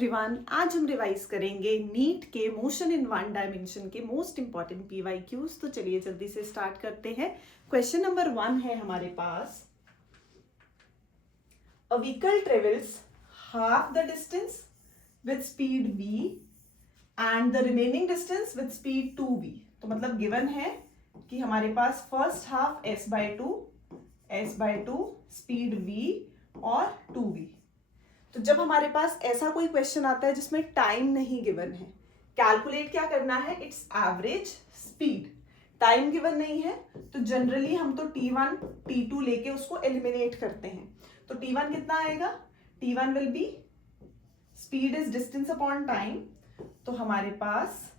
Everyone, आज हम revise करेंगे नीट के मोशन इन वन डायमेंशन के मोस्ट इंपॉर्टेंट पीवाईक्यूज। तो चलिए जल्दी से स्टार्ट करते हैं। क्वेश्चन नंबर 1 है हमारे पास, a vehicle travels half the distance with speed v and the remaining distance with speed 2v। तो मतलब गिवन है कि हमारे पास first half s/2 speed v और 2v। तो जब हमारे पास ऐसा कोई क्वेश्चन आता है जिसमें टाइम नहीं गिवन है, कैलकुलेट क्या करना है, it's average speed. Time given नहीं है तो जनरली हम तो t1 t2 लेके उसको एलिमिनेट करते हैं। तो t1 कितना आएगा, t1 will be speed is distance upon time. तो हमारे पास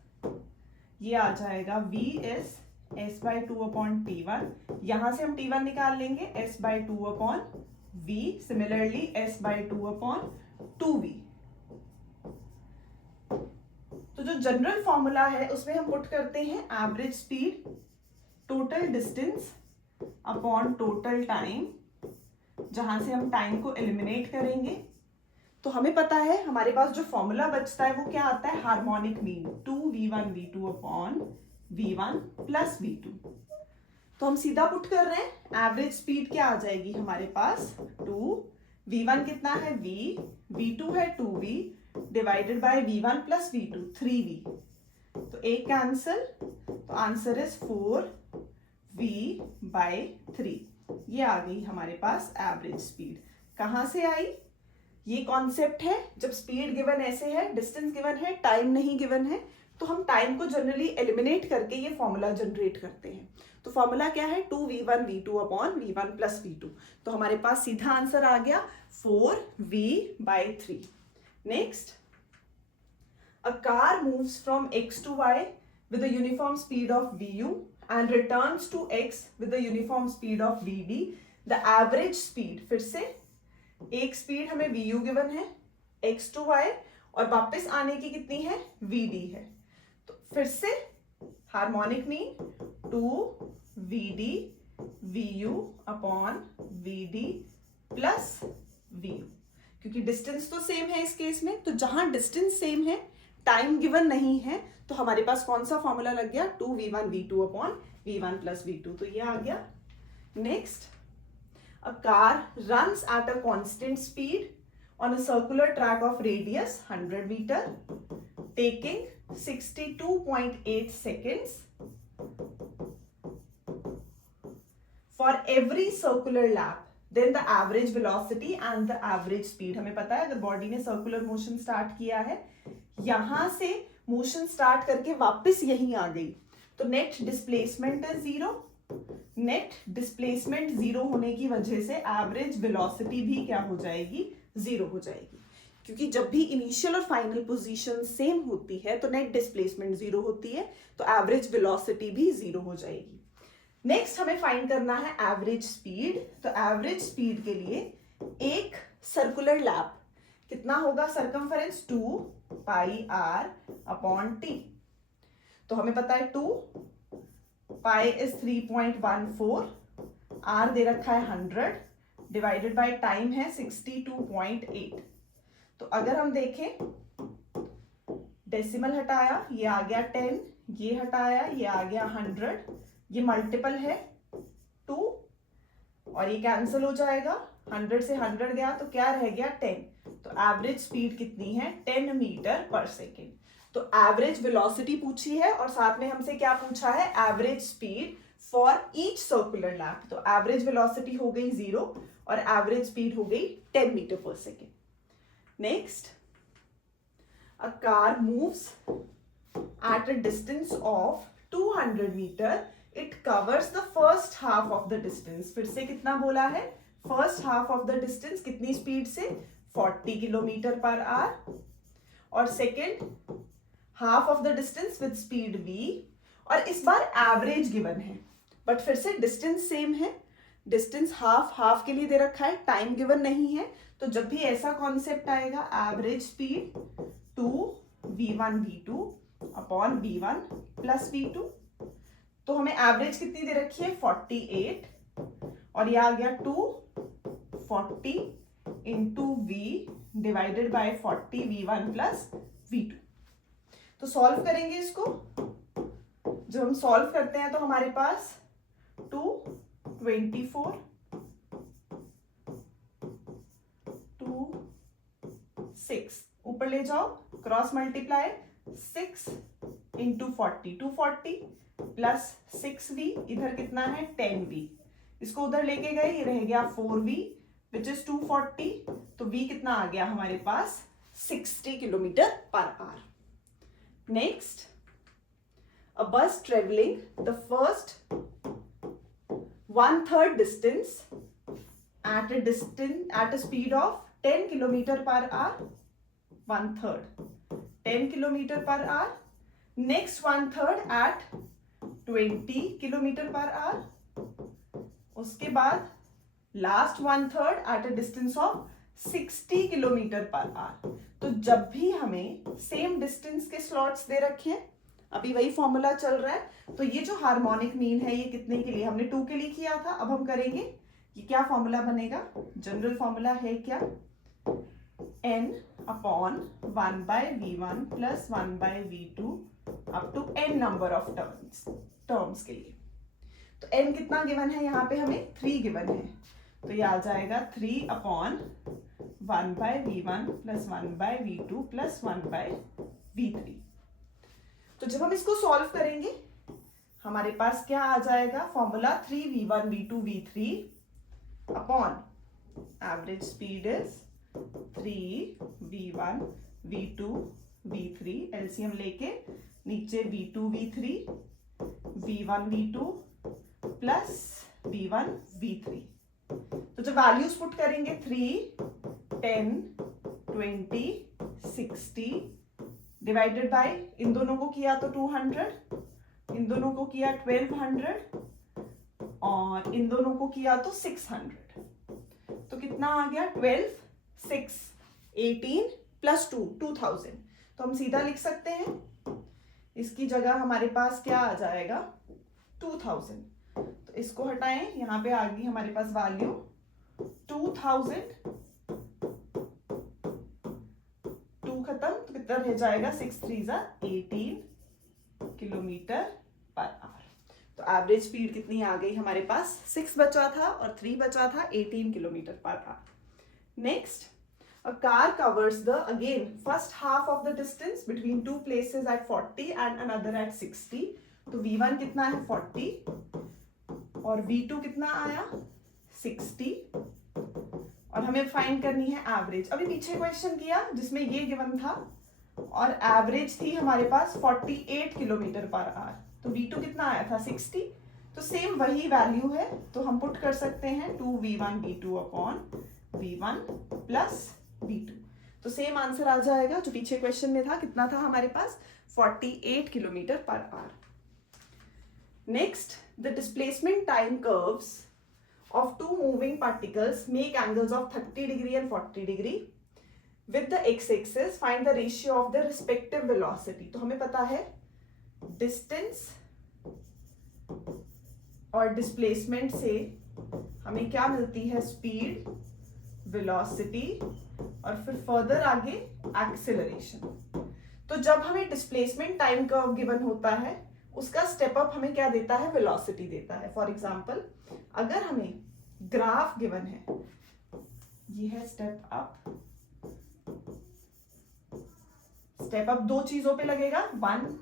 ये आ जाएगा v is s/2 upon t1। यहां से हम t1 निकाल लेंगे s/2 upon v, similarly s/2 upon 2v। तो जो जनरल फॉर्मूला है उसमें हम पुट करते हैं average speed total distance upon total time, जहां से हम टाइम को एलिमिनेट करेंगे। तो हमें पता है हमारे पास जो फॉर्मूला बचता है वो क्या आता है, harmonic mean 2v1 v2 upon v1 plus v2। तो हम सीधा पुट कर रहे हैं, एवरेज स्पीड क्या आ जाएगी हमारे पास 2, v1 कितना है v, v2 है 2v divided by v1 plus v2 3v। तो एक कैंसिल, तो आंसर इज 4v/3। ये आ गई हमारे पास एवरेज स्पीड। कहां से आई, ये कॉन्सेप्ट है जब स्पीड गिवन ऐसे है, डिस्टेंस गिवन है, टाइम नहीं गिवन है, तो हम टाइम को जनरली एलिमिनेट करके ये फॉर्मूला जनरेट करते हैं। तो फॉर्मूला क्या है, 2v1 v2 upon v1 plus v2। तो हमारे पास सीधा आंसर आ गया 4v/3। Next, a car moves from x to y with a uniform speed of vu and returns to x with a uniform speed of vd. The average speed, फिर से एक speed हमें vu given है x to y और वापस आने की कितनी है, vd है। तो फिर से harmonic mean 2vd vu upon vd plus vu, क्योंकि डिस्टेंस तो सेम है इस केस में। तो जहां डिस्टेंस सेम है, टाइम गिवन नहीं है, तो हमारे पास कौन सा फॉर्मूला लग गया, 2v1 v2 upon v1 plus v2। तो ये आ गया। Next, a car runs at a constant speed on a circular track of radius 100 meter taking 62.8 seconds for every circular lap, then the average velocity and the average speed। हमें पता है अगर body ने circular motion start किया है, यहां से motion start करके वापस यहीं आ गई, तो net displacement is 0। Net displacement 0 होने की वजह से एवरेज वेलोसिटी भी क्या हो जाएगी, 0 हो जाएगी। क्योंकि जब भी इनिशियल और फाइनल पोजीशन सेम होती है तो नेट डिस्प्लेसमेंट 0 होती है, तो एवरेज वेलोसिटी भी 0 हो जाएगी। नेक्स्ट हमें फाइंड करना है एवरेज स्पीड। तो एवरेज स्पीड के लिए एक सर्कुलर लैप कितना होगा, सरकमफेरेंस 2πr अपॉन t। तो हमें पता है 2 पाई इज 3.14, r दे रखा है 100 डिवाइडेड बाय टाइम है 62.8। तो अगर हम देखें, डेसिमल हटाया, ये आ गया 10, ये हटाया, ये आ गया 100, ये मल्टीपल है 2 और ये कैंसिल हो जाएगा, 100 से 100 गया तो क्या रह गया 10। तो एवरेज स्पीड कितनी है, 10 मीटर पर सेकेंड। तो एवरेज वेलोसिटी पूछी है और साथ में हमसे क्या पूछा है, average speed for each circular lap. तो एवरेज वेलोसिटी हो गई 0 और एवरेज स्पीड हो गई 10 metre per second. Next, a car moves at a distance of 200 metre, it covers the first half of the distance. फिर से कितना बोला है, first half of the distance कितनी स्पीड से, 40 किलोमीटर पर आवर, और second half of the distance with speed v, और इस बार एवरेज गिवन है बट फिर से डिस्टेंस सेम है। डिस्टेंस हाफ के लिए दे रखा है, टाइम गिवन नहीं है। तो जब भी ऐसा कॉन्सेप्ट आएगा, average speed 2v1 v2 upon v1 plus v2। तो हमें एवरेज कितनी दे रखी है, 48, और ये आ गया 240 into v divided by 40 v1 plus v2। तो सॉल्व करेंगे इसको। जब हम सॉल्व करते हैं तो हमारे पास 224 2 6 ऊपर ले जाओ, cross multiply 6 into 40 240 plus 6v, इधर कितना है 10v, इसको उधर लेके गए, ये रह गया 4v विच इज 240। तो v कितना आ गया हमारे पास 60 kilometre per our. Next, a bus traveling the first 1/3 distance at a speed of 10 kilometer per hour, 1/3 10 kilometer per hour, next 1/3 at 20 kilometer per hour, उसके बाद last 1/3 at a distance of 60 kilometre per our. तो जब भी हमें same distance के slots दे रखे हैं, अभी वही फॉर्मूला चल रहा है, तो ये जो हार्मोनिक मीन है ये कितने के लिए, हमने 2 के लिए किया था, अब हम करेंगे ये क्या फॉर्मूला बनेगा, जनरल फॉर्मूला है क्या, n upon 1/v1 plus 1/v2 up to n number of terms के लिए। तो n कितना गिवन है, यहाँ पे हमें 3 गिवन है, तो ये आ जाएगा 3 upon 1/v1 plus 1/v2 plus 1/v3। तो जब हम इसको सॉल्व करेंगे हमारे पास क्या आ जाएगा, formula 3v1 v2 v3 upon average speed is 3v1 v2 v3, LCM लेके नीचे v2 v3 v1 v2 plus v1 v3। तो जब वैल्यूज पुट करेंगे 3 10 20 60 डिवाइडेड बाय, इन दोनों को किया तो 200, इन दोनों को किया 1200 और इन दोनों को किया तो 600। तो कितना आ गया 12 6 18 प्लस 2 2000। तो हम सीधा लिख सकते हैं, इसकी जगह हमारे पास क्या आ जाएगा 2000। तो इसको हटाएं, यहाँ पे आ गई हमारे पास वैल्यू 2000, 2 खत्म, तो कितना रह जाएगा 6 3 18 किलोमीटर पर आवर। तो एवरेज स्पीड कितनी आ गई हमारे पास, 6 बचा था और 3 बचा था, 18 kilometre per our. Next, a car covers the again first half of the distance between two places at 40 and another at 60। तो v1 कितना है 40 और v2 कितना आया 60 और हमें फाइंड करनी है एवरेज। अभी पीछे क्वेश्चन किया जिसमें ये गिवन था और एवरेज थी हमारे पास 48 किलोमीटर पर आवर, तो v2 कितना आया था 60। तो सेम वही वैल्यू है, तो हम पुट कर सकते हैं 2v1 v2 upon v1 plus v2। तो सेम आंसर आ जाएगा जो पीछे क्वेश्चन में था, कितना था हमारे पास 48 kilometre per our. Next, the displacement time curves of two moving particles make angles of 30 degree and 40 degree with the x-axis, find the ratio of their respective velocity। तो हमें पता है डिस्टेंस और डिस्प्लेसमेंट से हमें क्या मिलती है, स्पीड, वेलोसिटी और फिर फर्दर आगे एक्सेलरेशन। तो जब हमें डिस्प्लेसमेंट टाइम कर्व गिवन होता है उसका स्टेप अप हमें क्या देता है, वेलोसिटी देता है। फॉर एग्जांपल अगर हमें ग्राफ गिवन है, ये है स्टेप अप। स्टेप अप दो चीजों पे लगेगा, one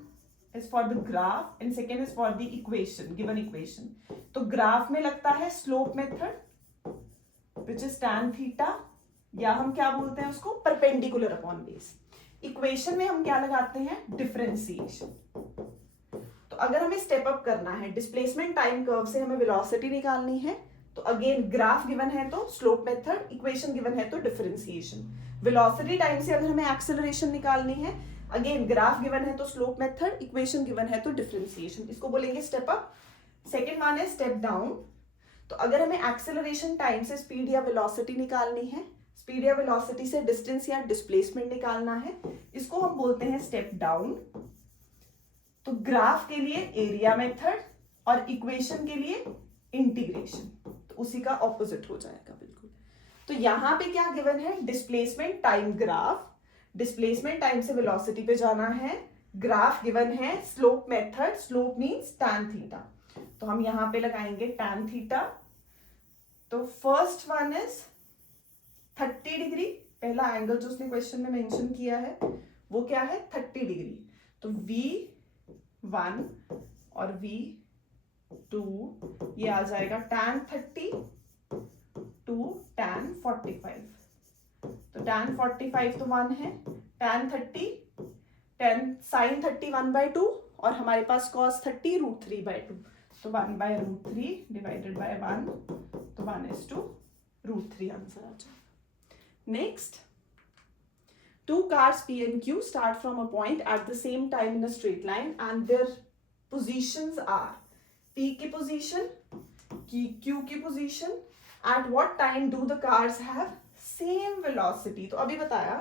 is for the graph and second is for the equation, given equation. तो ग्राफ में लगता है slope method which is tan theta, या हम क्या बोलते हैं उसको, परपेंडिकुलर अपॉन बेस। इक्वेशन में हम क्या लगाते हैं, डिफरेंशिएशन। तो अगर हमें स्टेप अप करना है, डिस्प्लेसमेंट टाइम कर्व से हमें वेलोसिटी निकालनी है, तो अगेन ग्राफ गिवन है तो स्लोप मेथड, इक्वेशन गिवन है तो डिफरेंशिएशन। वेलोसिटी टाइम से अगर हमें एक्सेलरेशन निकालनी है, अगेन ग्राफ गिवन है तो स्लोप मेथड, इक्वेशन गिवन है तो डिफरेंशिएशन, इसको बोलेंगे स्टेप अप। सेकेंड वन है स्टेप डाउन। तो अगर हमें एक्सेलरेशन टाइम से स्पीड या वेलोसिटी निकालनी है, स्पीड या वेलोसिटी से डिस्टेंस या डिस्प्लेसमेंट निकालना है, इसको हम बोलते हैं स्टेप डाउन। तो ग्राफ के लिए एरिया मेथड और इक्वेशन के लिए इंटीग्रेशन, तो उसी का ऑपोजिट हो जाएगा बिल्कुल। तो यहां पे क्या गिवन है, displacement time graph, displacement time से वेलोसिटी पे जाना है, ग्राफ गिवन है, slope method, slope means tan theta, तो हम यहां पे लगाएंगे tan थीटा। तो फर्स्ट वन इज 30 डिग्री, पहला एंगल जो उसने क्वेश्चन में मेंशन किया है वो क्या है 30 डिग्री, तो V1 और V2 ये आ जाएगा tan 30 टू tan 45, तो tan 45 तो 1 है, tan 30 sin 30 1/2 और हमारे पास cos 30 √3/2, तो 1/√3 डिवाइडेड बाय 1, तो 1:√3 आंसर आ जाएगा। Next, two cars P and Q start from a point at the same time in a straight line and their positions are P की position, Q की position, at what time do the cars have same velocity। तो अभी बताया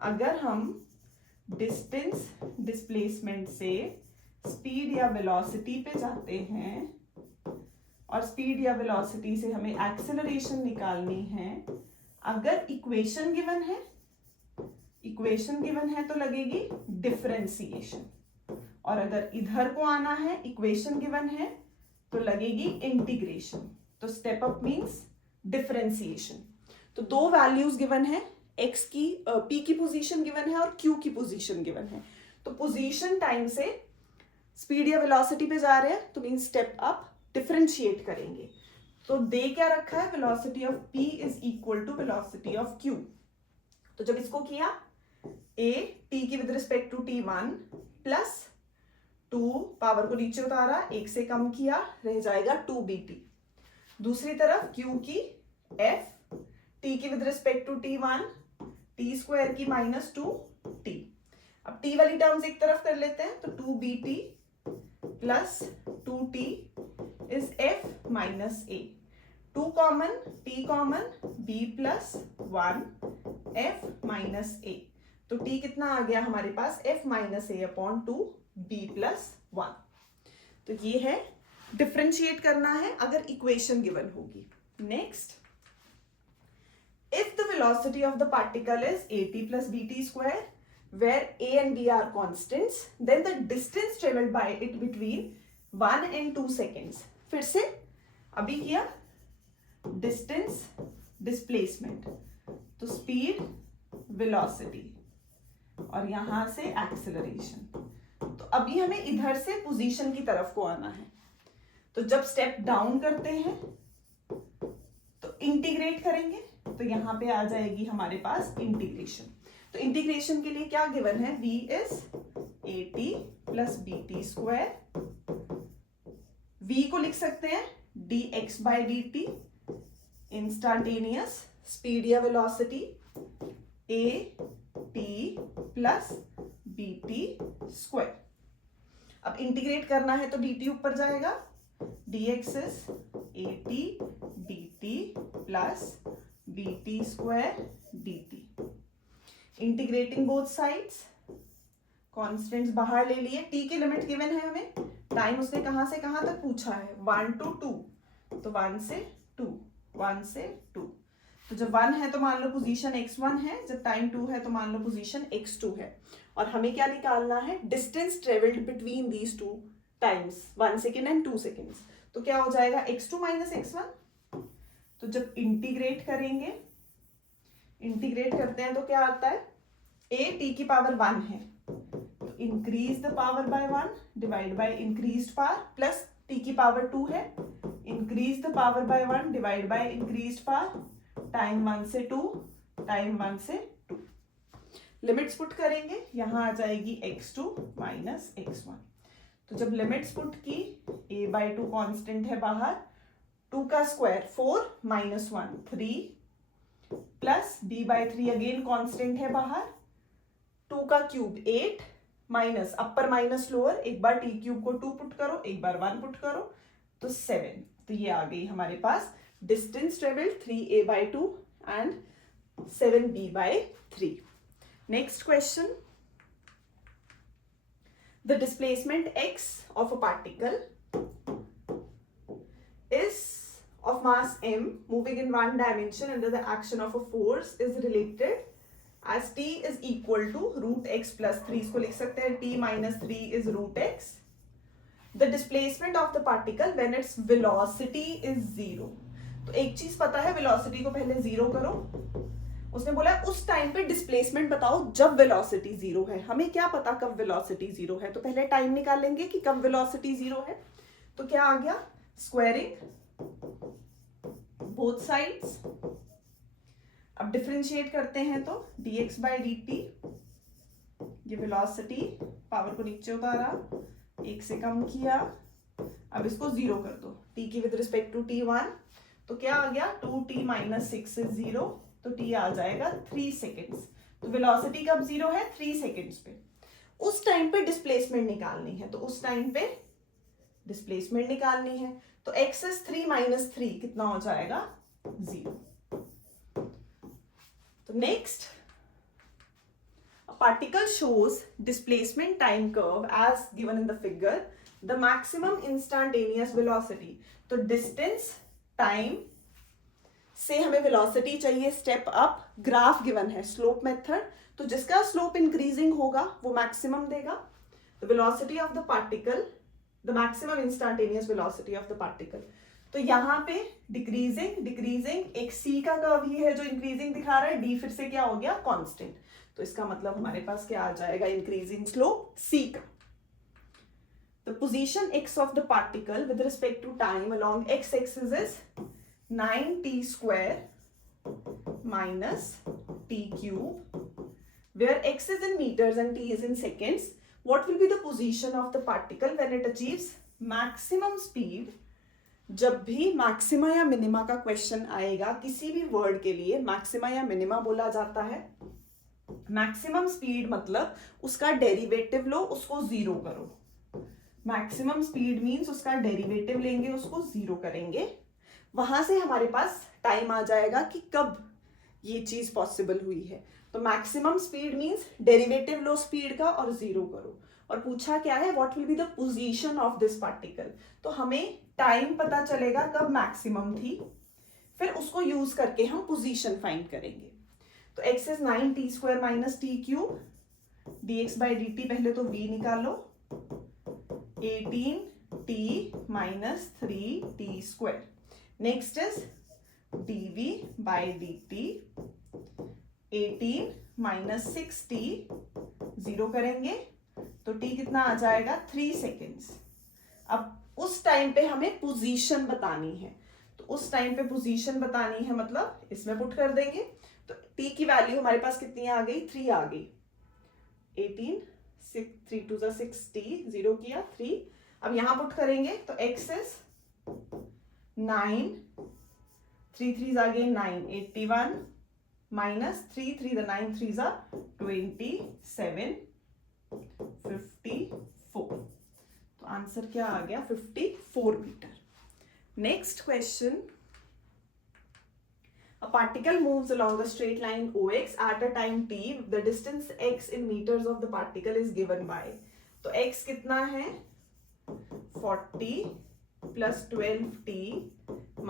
अगर हम distance displacement से speed या velocity पे जाते हैं और speed या velocity से हमें acceleration निकालनी है, अगर इक्वेशन गिवन है तो लगेगी डिफरेंशिएशन, और अगर इधर को आना है इक्वेशन गिवन है तो लगेगी इंटीग्रेशन। तो स्टेप अप मींस डिफरेंशिएशन। तो दो वैल्यूज गिवन है, x की p की पोजीशन गिवन है और q की पोजीशन गिवन है, तो पोजीशन टाइम से स्पीड या वेलोसिटी पे जा रहे हैं तो मींस स्टेप अप, डिफरेंशिएट करेंगे। तो दे क्या रखा है, velocity of p is equal to velocity of q। तो जब इसको किया a t की with respect to t1 plus 2 power को नीचे उतारा, 1 से कम किया, रह जाएगा 2bt। दूसरी तरफ q की f t की with respect to t1 t square की -2t। अब t वाली टर्म्स एक तरफ कर लेते हैं, तो 2bt plus 2t is f minus a, 2 common, t common, b plus 1 f minus a, तो t कितना आ गया हमारे पास f minus a upon 2 b plus 1। तो ये है डिफरेंशिएट करना है अगर इक्वेशन गिवन होगी। Next, if the velocity of the particle is at plus bt square where a and b are constants, then the distance traveled by it between 1 and 2 seconds। फिर से अभी किया डिस्टेंस डिस्प्लेसमेंट, तो speed velocity और यहां से acceleration, तो अभी हमें इधर से पोजीशन की तरफ को आना है। तो जब स्टेप डाउन करते हैं तो इंटीग्रेट करेंगे, तो यहां पे आ जाएगी हमारे पास इंटीग्रेशन। तो इंटीग्रेशन के लिए क्या गिवन है, v is at plus bt square, v को लिख सकते हैं dx by dt, instantaneous speed या velocity a t plus bt square. अब इंटीग्रेट करना है तो dt ऊपर जाएगा, dx is at dt plus bt square dt। Integrating both sides, constants बाहर ले लिए, t की लिमिट गिवन है हमें, टाइम उसने कहां से कहां तक पूछा है 1 to 2, तो 1 से 2, 1 से 2, तो जब 1 है तो मान लो पोजीशन x1 है, जब टाइम 2 है तो मान लो पोजीशन x2 है, और हमें क्या निकालना है, distance travelled between these two times 1 second and 2 seconds. तो क्या हो जाएगा x2 माइनस x1। तो जब इंटीग्रेट करेंगे, इंटीग्रेट करते हैं तो क्या आता है, a t की पावर 1 है तो increase the power bye 1 divide by increased power, plus t की पावर 2 है, increase the power bye 1 divide by increased power, time 1 से 2, टाइम 1 से 2। लिमिट्स पुट करेंगे, यहां आ जाएगी x2 माइनस x1। तो जब लिमिट्स पुट की, a/2 कांस्टेंट है बाहर, 2 का square 4 minus 1 3 plus b/3 again constant है बाहर, 2 का क्यूब 8 माइनस अपर माइनस लोअर, एक बार t क्यूब को 2 पुट करो, एक बार 1 पुट करो, तो 7। तो ये आ गई हमारे पास distance travelled 3a/2 and 7b/3। Next question, the displacement x of a particle is of mass m moving in one dimension under the action of a force is related as t is equal to root x plus 3. इसको लिख सकते हैं t minus 3 is root x. The displacement of the particle when its velocity is 0. तो एक चीज पता है, velocity को पहले 0 करो. उसने बोला उस टाइम पे डिस्प्लेसमेंट बताओ जब वेलोसिटी 0 है. हमें क्या पता कब वेलोसिटी 0 है, तो पहले टाइम निकालेंगे कि कब वेलोसिटी 0 है. तो क्या आ गया, स्क्वायरिंग बोथ साइड्स. अब डिफरेंशिएट करते हैं तो dx by dt, ये वेलोसिटी, पावर को नीचे उतारा, 1 से कम किया. अब इसको 0 कर दो, t की विद रिस्पेक्ट टू t1. तो क्या आ गया, 2t minus 6 is 0. तो t आ जाएगा 3 सेकेंड्स. तो वेलोसिटी कब 0 है, 3 सेकेंड्स पे. उस टाइम पे डिस्प्लेसमेंट निकालनी है, तो उस टाइम पे डिस्प्लेसमेंट निकालनी है. तो x is 3 minus 3 कितना हो जाएगा, 0. तो next, a particle shows displacement time curve as given in the figure. The maximum instantaneous velocity. तो डिस्टेंस टाइम से हमें वेलोसिटी चाहिए स्टेप अप. ग्राफ गिवन है, स्लोप मेथड. तो जिसका स्लोप इंक्रीजिंग होगा वो मैक्सिमम देगा. The velocity of the particle, the maximum instantaneous velocity of the particle. तो यहाँ पे डिक्रीजिंग डिक्रीजिंग, एक सी का कर्व ही है जो इंक्रीजिंग दिखा रहा है, डी फिर से क्या हो गया, कांस्टेंट. तो इसका मतलब हमारे पास क्या आ जाएगा, इंक्रीजिंग स्लोप सी का. The position x of the particle with respect to time along x-axis is 9t square minus t cube, where x is in meters and t is in seconds. What will be the position of the particle when it achieves maximum speed? जब भी maxima या minima का question आएगा किसी भी word के लिए, maxima या मिनिमा बोला जाता है. मैक्सिमम स्पीड मतलब उसका डेरिवेटिव लो, उसको 0 करो. मैक्सिमम स्पीड मींस उसका डेरिवेटिव लेंगे, उसको 0 करेंगे. वहां से हमारे पास टाइम आ जाएगा कि कब ये चीज पॉसिबल हुई है. तो मैक्सिमम स्पीड मींस डेरिवेटिव लो स्पीड का और 0 करो. और पूछा क्या है, what will be the position of this particle. तो हमें टाइम पता चलेगा कब मैक्सिमम थी, फिर उसको यूज करके हम पोजीशन फाइंड करेंगे. तो x is 9t square minus T cube, dx by dt पहले तो v निकालो, 18t minus 3t square. Next is dv by dt, 18 minus 6t, 0 करेंगे तो t कितना आ जाएगा, 3 सेकेंड्स. अब उस टाइम पे हमें पोजीशन बतानी है, तो उस टाइम पे पोजीशन बतानी है मतलब इसमें पुट कर देंगे. तो t की वैल्यू हमारे पास कितनी आ गई, 3 आ गई. 18 3 2 6t, 0 किया 3. अब यहां पुट करेंगे तो x is 9, 3 3s आ गए 9, 81 minus 3 3 the 9 3s are 27, 54. तो आंसर क्या आ गया, 54 metre. Next question, a particle moves along a straight line OX at a time t. The distance x in meters of the particle is given by. तो x कितना है, 40 plus 12t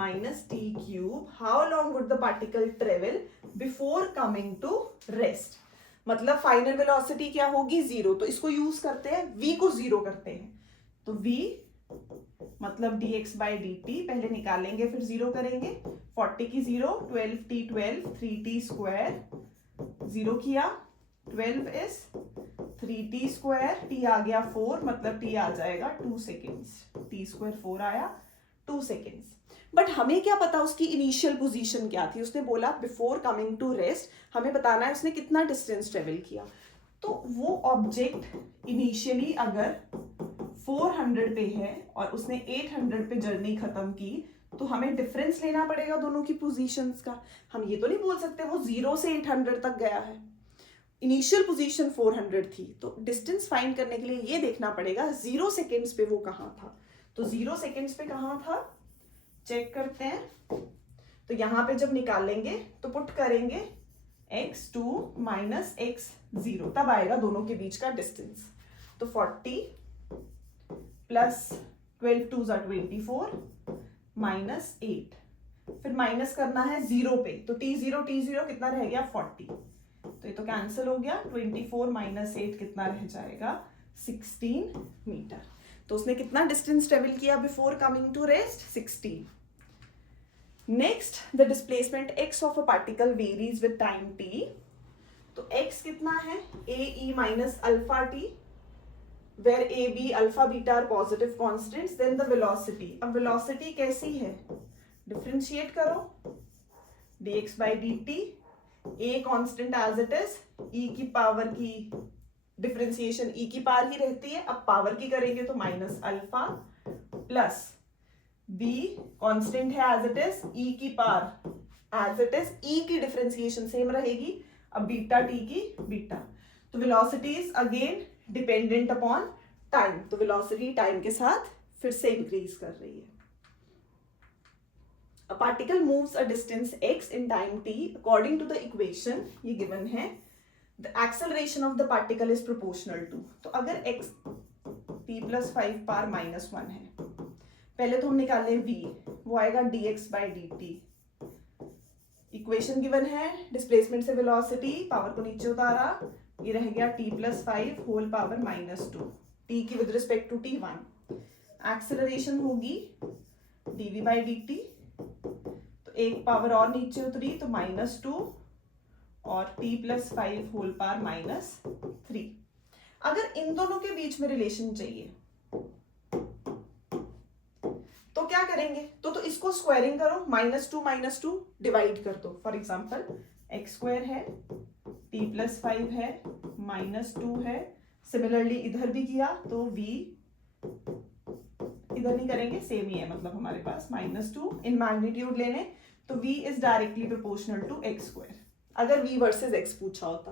minus t cube. How long would the particle travel before coming to rest? मतलब final velocity क्या होगी, 0. तो इसको use करते हैं, v को 0 करते हैं. तो v मतलब dx by dt पहले निकालेंगे फिर 0 करेंगे. 40 की 0, 12t 12, 3t स्क्वायर, 0 किया, 12 इज 3t स्क्वायर, t आ गया 4 मतलब t आ जाएगा 2 सेकेंड्स. t स्क्वायर 4 आया, 2 सेकेंड्स. बट हमें क्या पता उसकी इनिशियल पोजीशन क्या थी. उसने बोला बिफोर कमिंग टू रेस्ट, हमें बताना है उसने कितना डिस्टेंस ट्रेवल किया. तो वो ऑब्जेक्ट इनिशियली अगर 400 पे है और उसने 800 पे जर्नी खत्म की, तो हमें डिफरेंस लेना पड़ेगा दोनों की पोजीशंस का. हम ये तो नहीं बोल सकते वो 0 से 800 तक गया है. इनिशियल पोजीशन 400 थी, तो डिस्टेंस फाइंड करने के लिए ये देखना पड़ेगा 0 सेकेंड्स पे वो कहाँ था. तो 0 सेकेंड्स पे कहाँ था, चेक करते हैं. तो यहां पे जब निकालेंगे तो पुट करेंगे x2 माइनस x0, तब आएगा दोनों के बीच का डिस्टेंस. तो 40 प्लस 12 2 24 माइनस 8, फिर माइनस करना है 0 पे, तो t0 कितना रह गया 40, तो ये तो कैंसिल हो गया। 24 माइनस 8 कितना रह जाएगा 16 मीटर। तो उसने कितना डिस्टेंस ट्रेवल किया before coming to rest 16। Next, the displacement x of a particle varies with time t। तो x कितना है a e minus alpha t, where a b alpha beta are positive constants. Then the velocity, अब velocity कैसी है, differentiate करो dx by dt, a constant as it is, e की power की differentiation e की power ही रहती है, अब पावर की करेंगे तो minus alpha plus b constant है एज इट इज, e की power as it is, e की डिफरेंशिएशन सेम रहेगी, अब बीटा t की बीटा। तो velocity is again dependent upon time, तो वेलोसिटी टाइम के साथ फिर से इंक्रीज कर रही है। A particle moves a distance x in time t according to the equation, ये given है, the acceleration of the particle is proportional to। तो अगर x t plus 5 power minus 1 है, पहले तो हम निकालें v, वो आएगा dx by dt। Equation given है, डिस्प्लेसमेंट से वेलोसिटी, पावर को नीचे उतारा, ये रह गया t plus 5 whole power minus 2, t की with respect to t 1। Acceleration होगी dv by dt, तो एक पावर और नीचे उतरी तो माइनस 2 और t plus 5 whole power minus 3। अगर इन दोनों के बीच में रिलेशन चाहिए तो क्या करेंगे, तो इसको स्क्वायरिंग करो, माइनस टू डिवाइड कर दो। फॉर एग्जाम्पल एक्स स्क्वायर है, t plus 5 है, माइनस 2 है, सिमिलरली इधर भी किया तो v, इधर नहीं करेंगे सेम ही है, मतलब हमारे पास माइनस 2 इन मैग्नीट्यूड लेने, तो v is directly proportional to x square. अगर v वर्सेस x पूछा होता,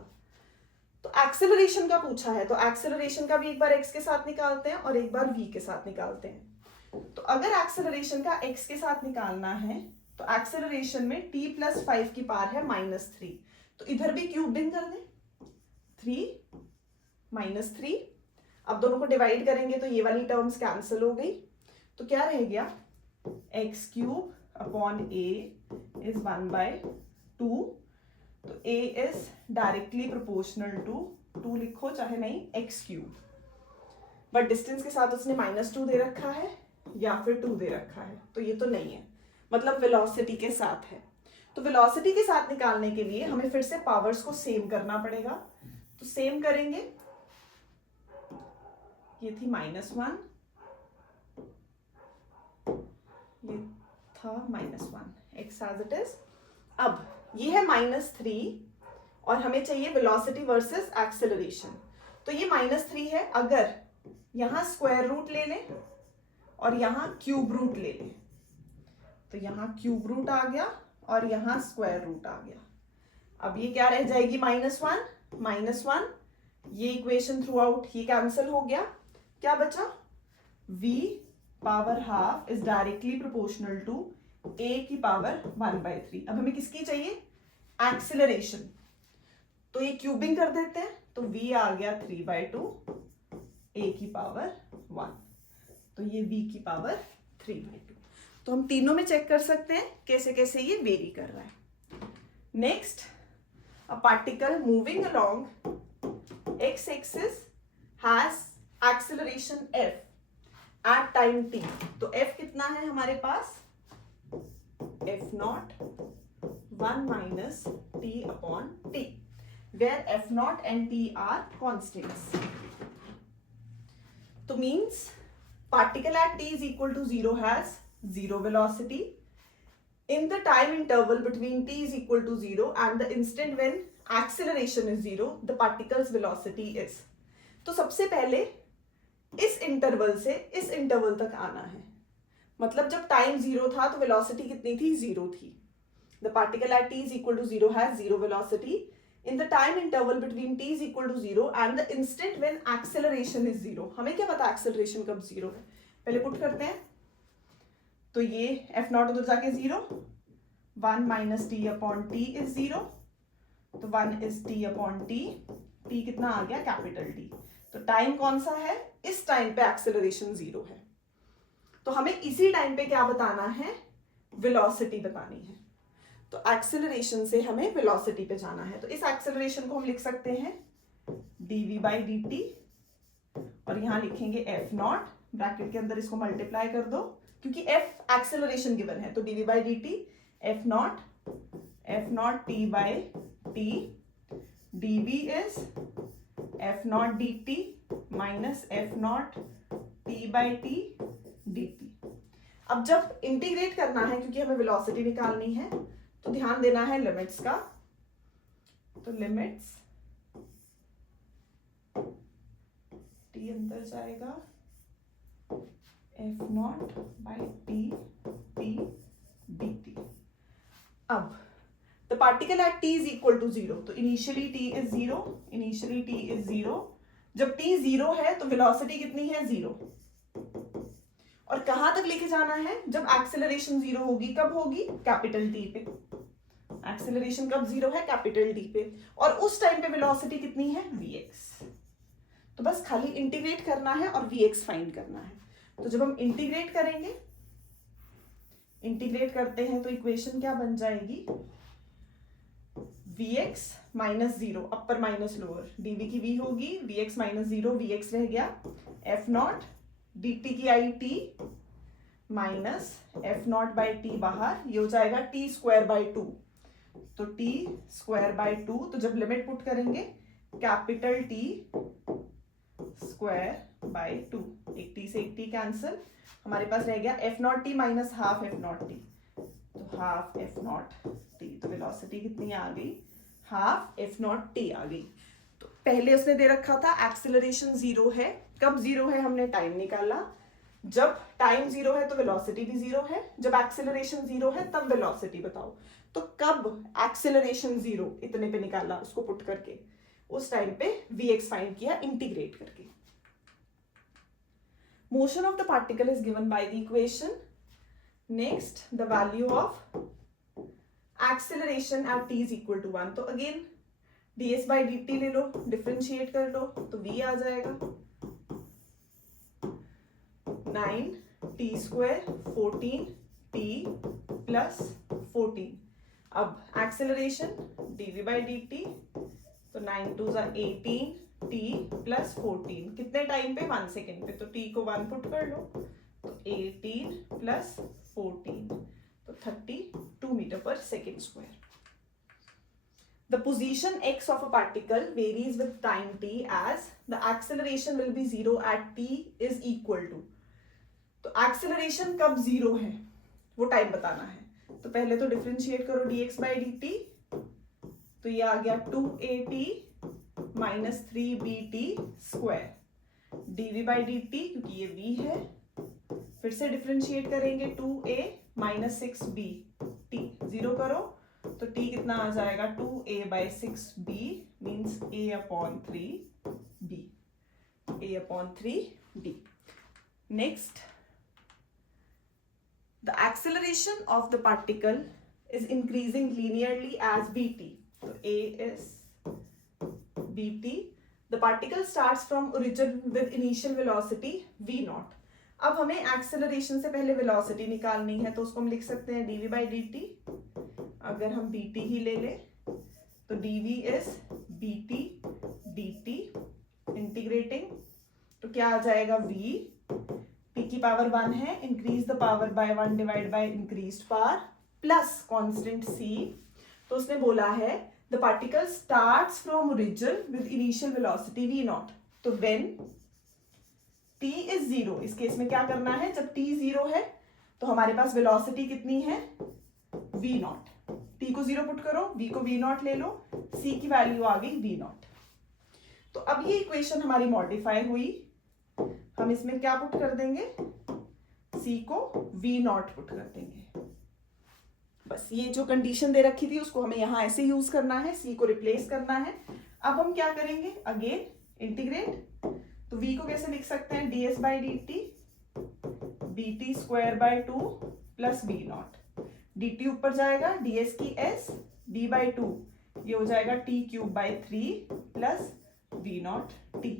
तो एक्सेलरेशन का पूछा है, तो एक्सेलरेशन का भी एक बार x के साथ निकालते हैं और एक बार v के साथ निकालते हैं। तो अगर एक्सेलरेशन का x के साथ निकालना है, तो एक्सेलरेशन में t plus 5 की पावर है माइनस 3, तो इधर भी क्यूबिंग कर दें, 3 माइनस 3। अब दोनों को डिवाइड करेंगे तो ये वाली टर्म्स कैंसिल हो गई, तो क्या रह गया x cube upon a is 1/2, तो a is directly proportional to 2 लिखो चाहे नहीं x क्यूब, बट डिस्टेंस के साथ उसने -2 दे रखा है या फिर 2 दे रखा है, तो ये तो नहीं है, मतलब वेलोसिटी के साथ है। तो वेलोसिटी के साथ निकालने के लिए हमें फिर से पावर्स को सेम करना पड़ेगा, तो सेम करेंगे, ये थी -1, ये था -1, x एज इट इज। अब ये है -3 और हमें चाहिए वेलोसिटी वर्सेस एक्सेलरेशन, तो ये -3 है, अगर यहां स्क्वायर रूट ले लें और यहां क्यूब रूट ले लें, तो यहां क्यूब रूट आ गया और यहां स्क्वायर रूट आ गया। अब ये क्या रह जाएगी -1, ये इक्वेशन थ्रू आउट ये कैंसिल हो गया, क्या बचा v power half is directly proportional to a की पावर 1/3। अब हमें किसकी चाहिए, एक्सेलरेशन, तो ये क्यूबिंग कर देते हैं, तो v आ गया 3/2 a की पावर 1, तो ये v की पावर 3/2। तो हम तीनों में चेक कर सकते हैं कैसे कैसे ये वेरी कर रहा है। Next, a particle moving along x axis has acceleration f at time t। तो f कितना है हमारे पास, f0 1 minus t upon t, where f0 and t are constants. तो means particle at t is equal to 0 has 0 velocity. In the time interval between t is equal to 0 and the instant when acceleration is 0, the particle's velocity is. तो सबसे पहले इस interval से इस interval तक आना है, मतलब जब टाइम 0 था तो वेलोसिटी कितनी थी, 0 थी। The particle at t is equal to 0 has 0 velocity. In the time interval between t is equal to 0 and the instant when acceleration is 0, हमें क्या पता एक्सेलरेशन कब 0 है, पहले पुट करते हैं, तो ये f0 उधर जाके 0, 1 minus t upon t is 0, तो 1 is t upon t, t कितना आ गया, कैपिटल T। तो टाइम कौन सा है, इस टाइम पे एक्सेलरेशन 0 है, तो हमें इसी टाइम पे क्या बताना है, वेलोसिटी बतानी है। तो एक्सेलरेशन से हमें वेलोसिटी पे जाना है। तो इस एक्सेलरेशन को हम लिख सकते हैं dv/dt और यहां लिखेंगे f नॉट, ब्रैकेट के अंदर इसको मल्टीप्लाई कर दो क्योंकि f एक्सेलरेशन गिवन है। तो dv/dt f not t/t, dv is f not dt minus f not t/t dt। अब जब इंटीग्रेट करना है क्योंकि हमें वेलोसिटी निकालनी है तो ध्यान देना है लिमिट्स का। तो लिमिट्स t अंदर जाएगा f not by t dt। अब the particle at t is equal to 0, तो इनिशियली t इज 0। जब t 0 है तो वेलोसिटी कितनी है 0। और कहां तक लेके जाना है? जब एक्सेलरेशन 0 होगी। कब होगी? कैपिटल T पे। एक्सेलरेशन कब 0 है? कैपिटल T पे। और उस टाइम पे वेलोसिटी कितनी है? vx। तो बस खाली इंटीग्रेट करना है और vx फाइंड करना है। तो जब हम इंटीग्रेट करते हैं तो इक्वेशन क्या बन जाएगी? vx माइनस 0, अपर माइनस लोअर, dv की v होगी, vx माइनस 0, vx रह गया, f नॉट dt की आई t minus f not by T बाहर, ये हो जाएगा t स्क्वायर बाई 2। तो t स्क्वायर बाई 2, तो जब लिमिट पुट करेंगे कैपिटल T स्क्वायर बाई 2, एक t से एक t कैंसिल, हमारे पास रह गया f not t minus half f not t, तो हाफ f नॉट t। तो वेलोसिटी कितनी आ गई? हाफ f नॉट t आ गई। तो पहले उसने दे रखा था एक्सेलरेशन 0 है। कब 0 है? हमने टाइम निकाला। जब टाइम 0 है तो वेलोसिटी भी 0 है। जब एक्सेलरेशन 0 है तब वेलोसिटी बताओ। तो कब एक्सेलरेशन 0 इतने पे निकाला उसको पुट करके, उस टाइम पे vx फाइंड किया इंटीग्रेट करके। Motion of the particle is given by the equation. Next the value of acceleration at t is equal to 1। तो अगेन ds बाई dt ले लो, डिफरेंशिएट कर लो, तो v आ जाएगा 9t स्क्वायर 14t प्लस 14। अब acceleration dv by dt, तो 9 2 जा 18t plus 14, कितने time पे? 1 सेकेंड पे। तो t को 1 पुट कर लो, तो 18 प्लस 14, तो 32 metre per second square. The position x of a particle varies with time t as the acceleration will be 0 at t is equal to। तो acceleration कब 0 है वो टाइम बताना है। तो पहले तो डिफरेंशिएट करो dx बाई dt, तो ये आ गया 2at minus 3bt square, dv by dt क्योंकि ये v है, फिर से डिफरेंशिएट करेंगे 2a माइनस 6bt, 0 करो तो t कितना आ जाएगा? 2a by 6b means a upon 3b, a upon 3b। Next the acceleration of the particle is increasing linearly as bt। तो a is bt। The particle starts from origin with initial velocity v not. अब हमें acceleration से पहले velocity निकालनी है, तो उसको हम लिख सकते हैं dv बाई dt। अगर हम dt ही ले ले तो dv is bt dt, integrating तो क्या आ जाएगा? v, t की पावर 1 है, increase the power bye 1 divide by increased power plus constant c। तो उसने बोला है the particle starts from origin with initial velocity v not. तो व्हेन t इज 0, इस केस में क्या करना है? जब t 0 है तो हमारे पास वेलोसिटी कितनी है? v not. t को 0 पुट करो, v को v नॉट ले लो, c की वैल्यू आ गई v नॉट। तो अब ये इक्वेशन हमारी मॉडिफाई हुई, हम इसमें क्या पुट कर देंगे? c को v नॉट पुट कर देंगे। बस ये जो कंडीशन दे रखी थी उसको हमें यहां ऐसे यूज करना है, c को रिप्लेस करना है। अब हम क्या करेंगे? Again integrate. तो v को कैसे लिख सकते हैं? ds by dt bt square by 2 plus v not, dt ऊपर जाएगा, ds की s, d बाई 2 ये हो जाएगा t cube by 3 plus v not t।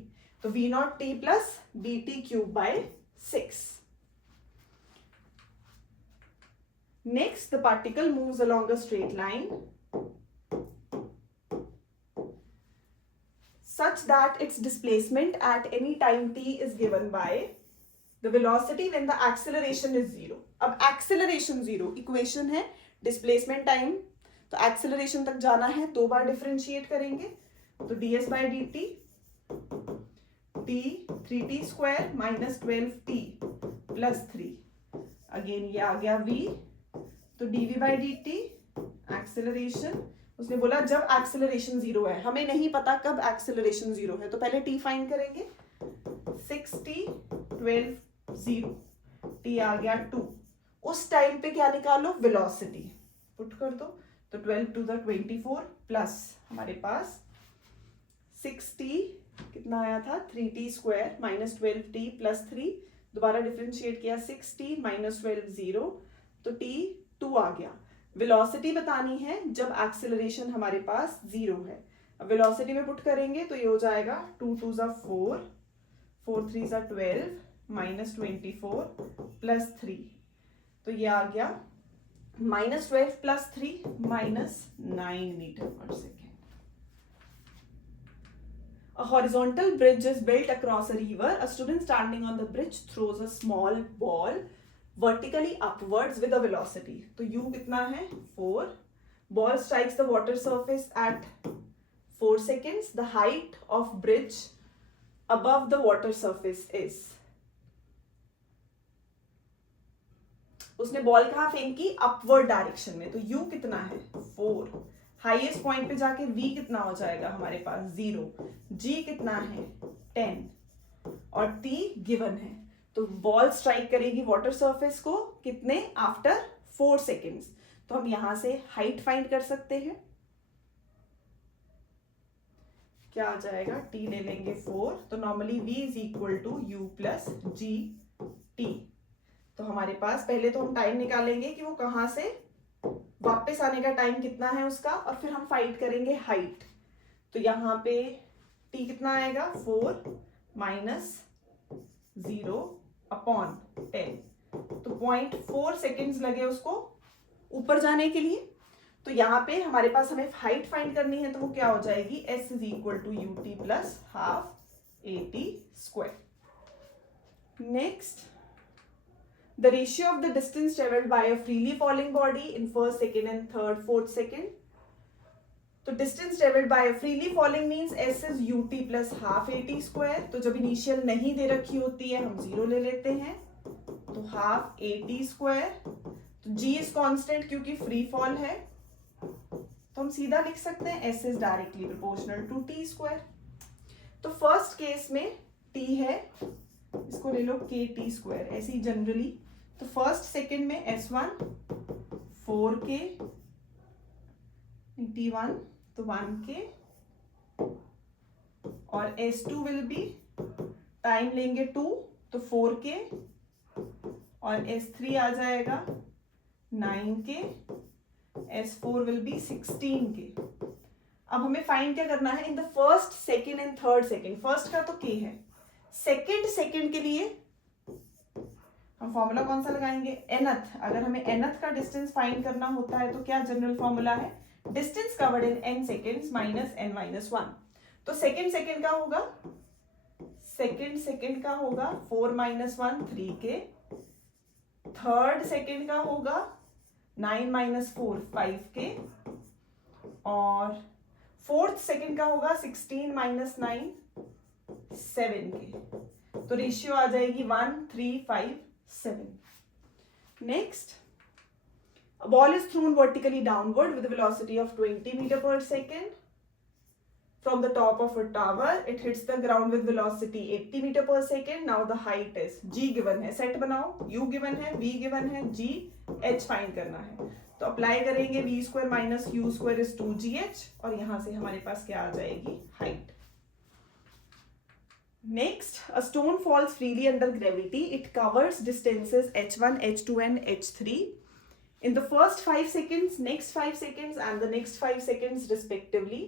तो v not t plus dt cube by 6। Next, the particle moves along a straight line such that its displacement at any time t is given by the velocity when the acceleration is 0. अब acceleration 0, equation है displacement time, तो acceleration तक जाना है, 2 बार differentiate करेंगे, तो ds by dt t 3t square minus 12t plus 3, again ये आ गया v, तो dv by dt एक्सेलरेशन, उसने बोला जब एक्सेलरेशन 0 है, हमें नहीं पता कब एक्सेलरेशन 0 है, तो पहले t फाइंड करेंगे, 6t 12 0, t आ गया 2, उस टाइम पे क्या निकालो, वेलोसिटी पुट कर दो, तो 12 to the 24 प्लस हमारे पास 6t कितना आया था, 3t square minus 12t plus 3, दोबारा डिफरेंशिएट किया, 6t माइनस 12 0, तो t 2 आ गया। वेलोसिटी बतानी है जब एक्सेलरेशन हमारे पास 0 है। अब वेलोसिटी में पुट करेंगे तो ये हो जाएगा 2 2 ज़ा 4, 4 3 ज़ा 12 माइनस 24 प्लस 3, तो ये आ गया minus 12 plus 3 minus 9 metre per second. A horizontal bridge is built across a river. A student standing on the bridge throws a small ball vertically upwards with a velocity. तो u कितना है, 4. Ball strikes the water surface at 4 seconds. The height of bridge above the water surface is. उसने ball कहाँ फेंकी, upward direction में, तो u कितना है, 4. हाईएस्ट पॉइंट पे जाके v कितना हो जाएगा हमारे पास, 0. g कितना है, 10 और t गिवन है, तो बॉल स्ट्राइक करेगी वाटर सरफेस को कितने, आफ्टर 4 सेकेंड्स। तो हम यहां से हाइट फाइंड कर सकते हैं, क्या आ जाएगा, t ले लेंगे 4, तो normally v is equal to u plus g t. तो हमारे पास पहले तो हम टाइम निकालेंगे कि वो कहां से वापस आने का टाइम कितना है उसका, और फिर हम फाइंड करेंगे हाइट। तो यहाँ पे t कितना आएगा, 4 माइनस 0 अपॉन 10, तो 0.4 सेकेंड्स लगे उसको ऊपर जाने के लिए। तो यहाँ पे हमारे पास हमें हाइट फाइंड करनी है, तो वो क्या हो जाएगी, s is equal to u t plus half a t square. Next, the ratio of the distance traveled by a freely falling body in first, second and third, fourth second. तो distance traveled by a freely falling means s is ut plus half at square. तो जब initial नहीं दे रखी होती है हम 0 ले लेते हैं, तो हाफ at square, तो g is constant क्योंकि फ्री फॉल है, तो हम सीधा लिख सकते हैं s is directly proportional to t square. तो फर्स्ट केस में t है, इसको ले लो kt स्क्वायर, ऐसे ही जनरली। तो फर्स्ट सेकेंड में s1 4k t1 तो 1k, और s2 विल बी, टाइम लेंगे 2 तो 4k, और s3 आ जाएगा 9k, s4 will be 16k। अब हमें फाइंड क्या करना है, in the first, second and third second. First का तो k है, सेकेंड के लिए हम फॉर्मूला कौन सा लगाएंगे, nth। अगर हमें nth का डिस्टेंस फाइंड करना होता है तो क्या जनरल फॉर्मूला है, distance covered in n seconds minus n minus 1। तो सेकेंड का होगा, सेकेंड का होगा 4 माइनस 1 3k, थर्ड सेकेंड का होगा 9 माइनस 4 5k, और फोर्थ सेकेंड का होगा 16 माइनस 9 7k। तो रेशियो आ जाएगी 1 3 5 7। Next, a ball is thrown vertically downward with a velocity of 20 meter per second from the top of a tower. It hits the ground with velocity 80 meter per second. Now the height is, g given है, set बनाओ, u given है, v given है, g h find करना है। तो apply करेंगे, v square minus u square is 2gh, और यहां से हमारे पास क्या आ जाएगी, height. Next, a stone falls freely under gravity. It covers distances h1, h2 and h3 in the first 5 seconds, next 5 seconds and the next 5 seconds respectively.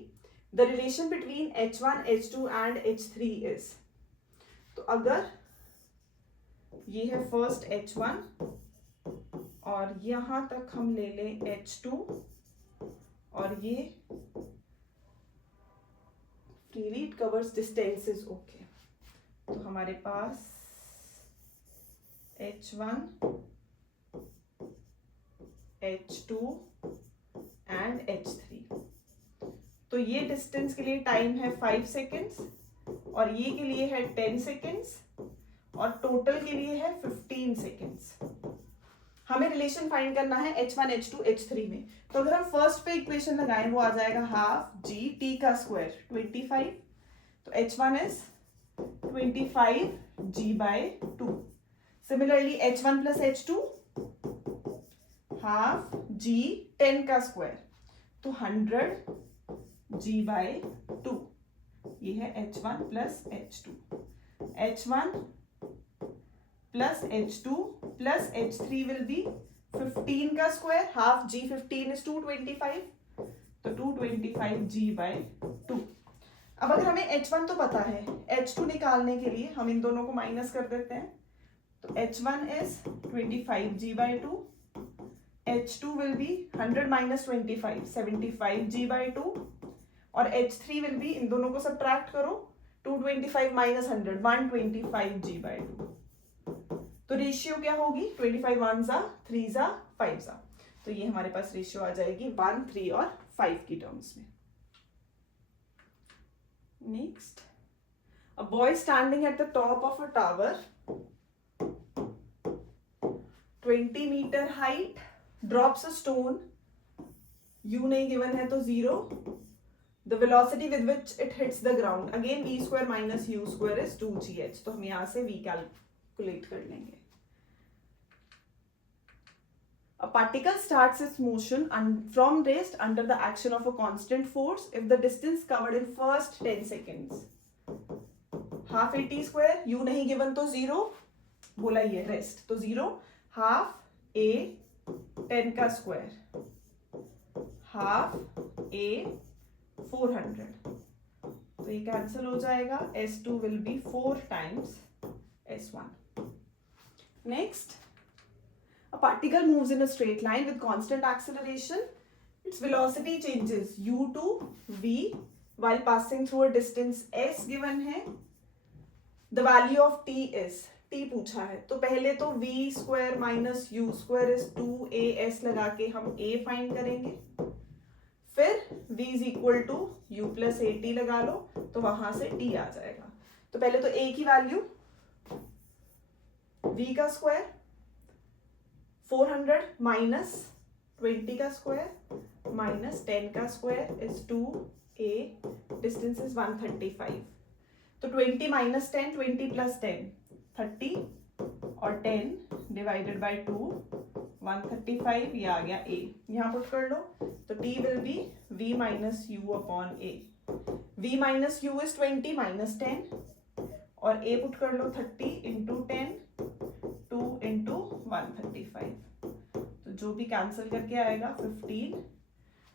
The relation between h1, h2 and h3 is, तो अगर ये है first h1 और यहाँ तक हम ले लें H2 और ये freely it covers distances. Okay, तो हमारे पास H1, H2 एंड H3. तो ये डिस्टेंस के लिए टाइम है 5 सेकेंड्स और ये के लिए है 10 सेकेंड्स और टोटल के लिए है 15 सेकेंड्स. हमें रिलेशन फाइंड करना है H1, H2, H3 में. तो अगर हम फर्स्ट पे इक्वेशन लगाएं वो आ जाएगा हाफ जी टी का स्क्वायर 25. तो H1 is 25 G by 2. Similarly H1 plus H2 half G 10 का स्क्वायर तो 100 G by 2. ये है H1 plus H2. H1 plus H2 plus H3 will be 15 का स्क्वायर. हाफ G 15 इज 225 तो 225 G by 2. अब अगर हमें H1 तो पता है, H2 निकालने के लिए हम इन दोनों को माइनस कर देते हैं. तो H1 is 25 G by 2. H2 will be 100 minus 25, 75 G by 2. और H3 will be, इन दोनों को सब्ट्रैक्ट करो, 225 minus 100, 125 G by 2. तो रेशियो क्या होगी? 25 1 जा 3 जा 5 जा. तो ये हमारे पास रेशियो आ जाएगी 1, 3 और 5 की टर्म्स में. Next, a boy standing at the top of a tower 20 metre height drops a stone. u नहीं given है तो 0. The velocity with which it hits the ground, again v square minus u square is 2gh. तो हम यहाँ से v calculate कर लेंगे. A particle starts its motion from rest under the action of a constant force if the distance covered in first 10 seconds. Half at square, u नहीं given तो 0. बोला ये रेस्ट तो 0. हाफ a 10 का square half a 400. तो ये cancel हो जाएगा. S2 will be 4 times S1. Next, a particle moves in a straight line with constant acceleration. Its velocity changes u to v while passing through a distance s given है. The value of t is, t पूछा है तो पहले तो v square minus u square is 2as लगा के हम a find करेंगे. फिर v is equal to u plus a t लगा लो तो वहां से t आ जाएगा. तो पहले तो a की वैल्यू v का स्क्वायर 400 माइनस 20 का स्क्वायर माइनस 10 का square is 2a. Distance is 135. तो 20 माइनस 10, 20 प्लस 10 30 और 10 डिवाइडेड बाय 2 135. ये आ गया a. यहाँ पुट कर लो तो t will be v minus you upon a. v minus you is 20 minus 10 और a पुट कर लो 30 इंटू 10 2 इंटू 135. तो जो भी कैंसिल करके आएगा 15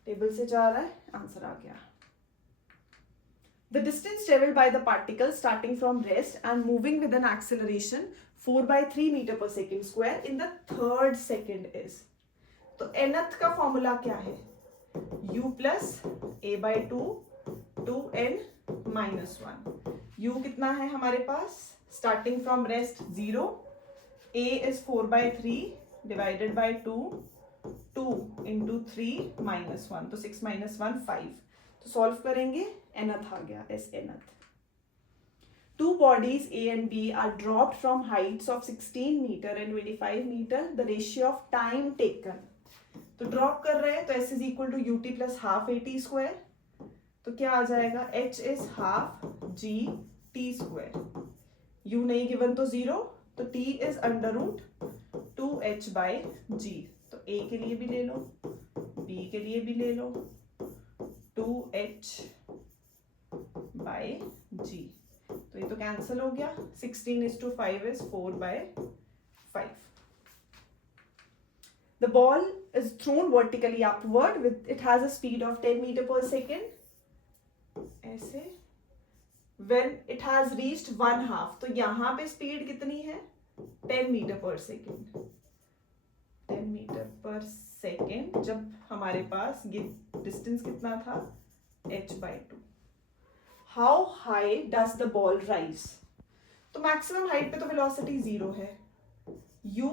टेबल से जा रहा है, आंसर आ गया. The distance traveled by the particle starting from rest and moving with an acceleration 4 by 3 meter per second square in the third second is. तो nth का फॉर्मूला क्या है? u plus a by 2 2n minus 1. u कितना है हमारे पास? Starting from rest 0. a is 4 by 3 divided by 2 2 into 3 minus 1. तो 6 minus 1 5. तो solve करेंगे, nth आ गया s nth. Two bodies A and B are dropped from heights of 16 meter and 25 meter. The ratio of time taken. तो drop कर रहे हैं तो s is equal to ut plus half at square. तो क्या आ जाएगा? h is half g t square. u नहीं given तो 0 तो t is under root 2h by g. तो a के लिए भी ले लो, b के लिए भी ले लो, 2h by g. तो ये तो कैंसिल हो गया. 16 is to 5 is 4 by 5. The ball is thrown vertically upward with it has a speed of 10 meter per second. ऐसे when it has reached 1/2 तो यहाँ पे स्पीड कितनी है? 10 meter per second. 10 meter second जब हमारे पास ये डिस्टेंस कितना था h/2। How high does the ball rise? तो मैक्सिमम हाइट पे तो वेलोसिटी 0 है, u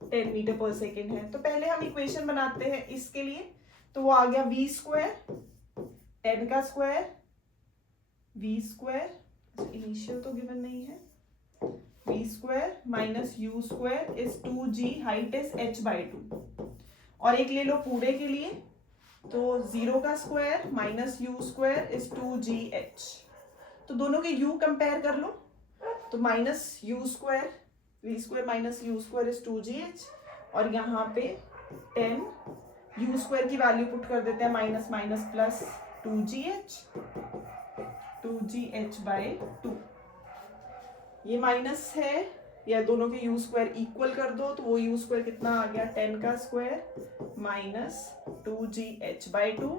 10 मीटर पर सेकेंड है। तो पहले हम इक्वेशन बनाते हैं इसके लिए, तो वो आ गया v स्क्वायर 10 का स्क्वायर v स्क्वायर, इनिशियल तो गिवन नहीं है, v square minus u square is 2g, height is h/2। और एक ले लो पूरे के लिए, तो 0 का square minus u square is 2gh। तो दोनों के u कंपेयर कर लो, तो minus u square v square minus u square is 2gh, और यहाँ पे 10 u स्क्वायर की वैल्यू पुट कर देते हैं माइनस माइनस प्लस 2gh/2। ये माइनस है, या दोनों के u स्क्वायर इक्वल कर दो, तो वो u स्क्वायर कितना आ गया 10 का स्क्वायर माइनस 2gh/2,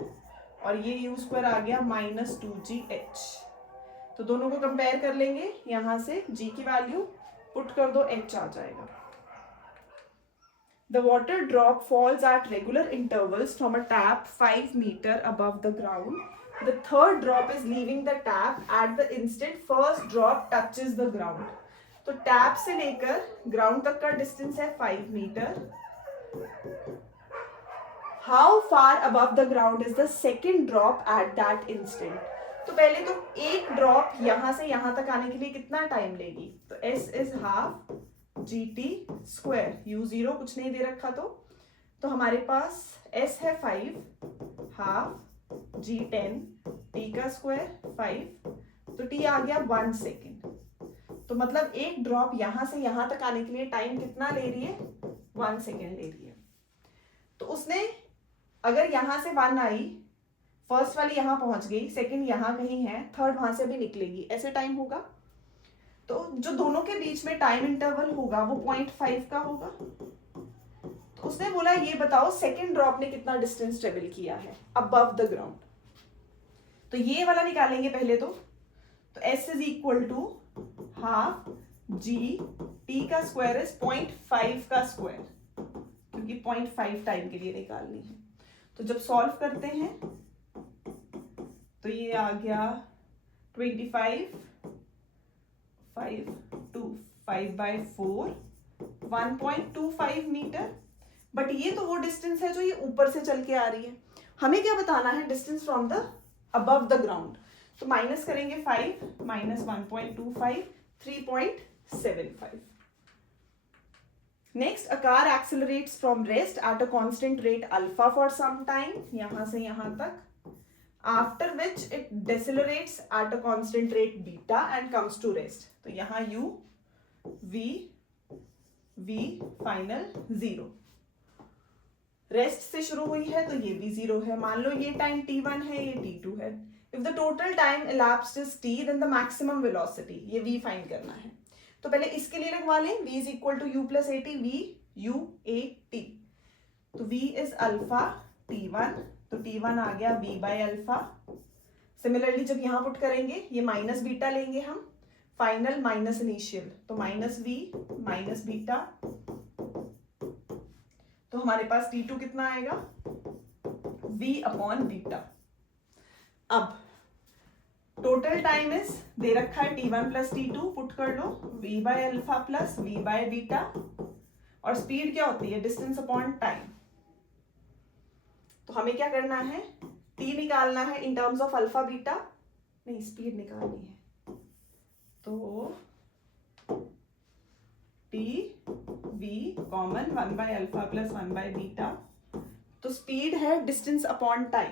और ये u स्क्वायर आ गया माइनस 2gh। तो दोनों को कंपेयर कर लेंगे, यहाँ से g की वैल्यू पुट कर दो, h आ जाएगा। The water drop falls at regular intervals from a tap 5 meter above the ground. The third drop is leaving the tap at the instant first drop touches the ground. तो tap से लेकर ground तक का distance है 5 metre. How far above the ground is the second drop at that instant? तो पहले तो एक ड्रॉप यहां से यहां तक आने के लिए कितना टाइम लेगी? तो s is half gt square, u0 कुछ नहीं दे रखा, तो हमारे पास s है 5 हाफ g 10 t का स्क्वायर 5, तो t आ गया 1 सेकेंड। तो मतलब एक ड्रॉप यहां से यहां तक आने के लिए टाइम कितना ले रही है? 1 सेकेंड ले रही है। तो उसने अगर यहां से 1 आई, फर्स्ट वाली यहां पहुंच गई, सेकेंड यहां कहीं है, थर्ड वहां से भी निकलेगी, ऐसे टाइम होगा। तो जो दोनों के बीच में टाइम इंटरवल होगा वो 0.5 का होगा। तो उसने बोला ये बताओ सेकेंड ड्रॉप ने कितना डिस्टेंस ट्रेवल किया है अबव द ग्राउंड। तो ये वाला निकालेंगे पहले तो s is equal to half g t का स्क्वायर इज 0.5 का स्क्वायर, क्योंकि 0.5 टाइम के लिए निकालनी है। तो जब सॉल्व करते हैं तो ये आ गया 25 5 to 5/4 1.25 मीटर। बट ये तो वो डिस्टेंस है जो ये ऊपर से चल के आ रही है, हमें क्या बताना है? Distance from the above the ground. तो माइनस करेंगे 5 minus 1.25 3.75। Next, a car accelerates from rest at a constant rate alpha for some time, यहां से यहां तक, after which it decelerates at a constant rate beta and comes to rest। तो यहाँ u v final 0, rest से शुरू हुई है तो ये भी 0 है। मान लो ये टाइम t1 है, ये t2 है। If the total time elapsed is t, then the maximum velocity, ये v फाइंड करना है। तो पहले इसके लिए लगवा लें, v is equal to u plus at, v u a t। तो v is अल्फा t1, तो t1 आ गया v बाय अल्फा। सिमिलरली जब यहां पुट करेंगे ये माइनस बीटा लेंगे हम, फाइनल माइनस इनिशियल, तो माइनस v माइनस बीटा, तो हमारे पास t2 कितना आएगा? v upon beta. अब टोटल टाइम इज दे रखा है t1 प्लस t2, पुट कर लो v by alpha plus v by beta, और स्पीड क्या होती है? Distance upon time. तो हमें क्या करना है? t निकालना है in terms of alpha beta, नहीं स्पीड निकालनी है। तो t v common 1 by alpha plus 1 by beta, तो स्पीड है डिस्टेंस अपॉन टाइम,